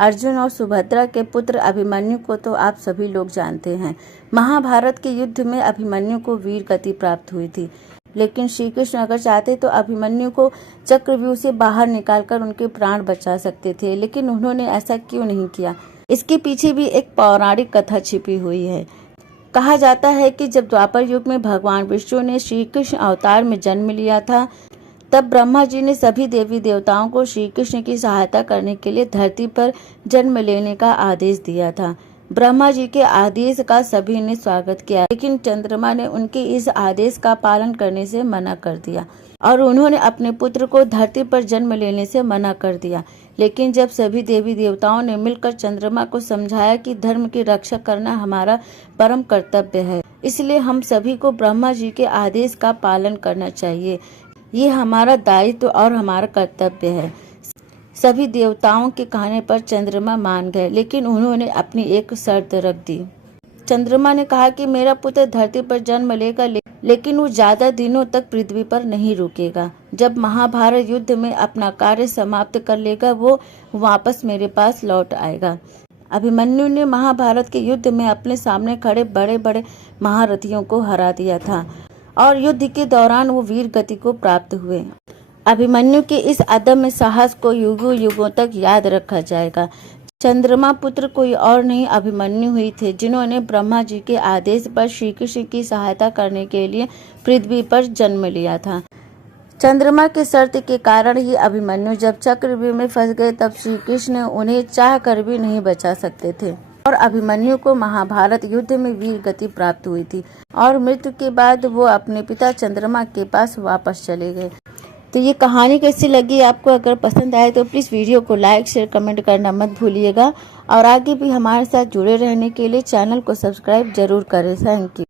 अर्जुन और सुभद्रा के पुत्र अभिमन्यु को तो आप सभी लोग जानते हैं। महाभारत के युद्ध में अभिमन्यु को वीर गति प्राप्त हुई थी, लेकिन श्री कृष्ण अगर चाहते तो अभिमन्यु को चक्रव्यूह से बाहर निकालकर उनके प्राण बचा सकते थे, लेकिन उन्होंने ऐसा क्यों नहीं किया। इसके पीछे भी एक पौराणिक कथा छिपी हुई है। कहा जाता है कि जब द्वापर युग में भगवान विष्णु ने श्री कृष्ण अवतार में जन्म लिया था, तब ब्रह्मा जी ने सभी देवी देवताओं को श्री कृष्ण की सहायता करने के लिए धरती पर जन्म लेने का आदेश दिया था। ब्रह्मा जी के आदेश का सभी ने स्वागत किया, लेकिन चंद्रमा ने उनके इस आदेश का पालन करने से मना कर दिया और उन्होंने अपने पुत्र को धरती पर जन्म लेने से मना कर दिया। लेकिन जब सभी देवी देवताओं ने मिलकर चंद्रमा को समझाया कि धर्म की रक्षा करना हमारा परम कर्तव्य है, इसलिए हम सभी को ब्रह्मा जी के आदेश का पालन करना चाहिए। ये हमारा दायित्व और हमारा कर्तव्य है। सभी देवताओं के कहने पर चंद्रमा मान गए, लेकिन उन्होंने अपनी एक शर्त रख दी। चंद्रमा ने कहा कि मेरा पुत्र धरती पर जन्म लेगा, लेकिन वो ज्यादा दिनों तक पृथ्वी पर नहीं रुकेगा। जब महाभारत युद्ध में अपना कार्य समाप्त कर लेगा, वो वापस मेरे पास लौट आएगा। अभिमन्यु ने महाभारत के युद्ध में अपने सामने खड़े बड़े बड़े महारथियों को हरा दिया था और युद्ध के दौरान वो वीर गति को प्राप्त हुए। अभिमन्यु के इस अदम्य साहस को युगों युगों तक याद रखा जाएगा। चंद्रमा पुत्र कोई और नहीं अभिमन्यु ही थे, जिन्होंने ब्रह्मा जी के आदेश पर श्री कृष्ण की सहायता करने के लिए पृथ्वी पर जन्म लिया था। चंद्रमा के शर्त के कारण ही अभिमन्यु जब चक्रव्यूह में फंस गए, तब श्री कृष्ण उन्हें चाह कर भी नहीं बचा सकते थे और अभिमन्यु को महाभारत युद्ध में वीर गति प्राप्त हुई थी और मृत्यु के बाद वो अपने पिता चंद्रमा के पास वापस चले गए। तो ये कहानी कैसी लगी आपको? अगर पसंद आए तो प्लीज़ वीडियो को लाइक शेयर कमेंट करना मत भूलिएगा और आगे भी हमारे साथ जुड़े रहने के लिए चैनल को सब्सक्राइब जरूर करें। Thank you.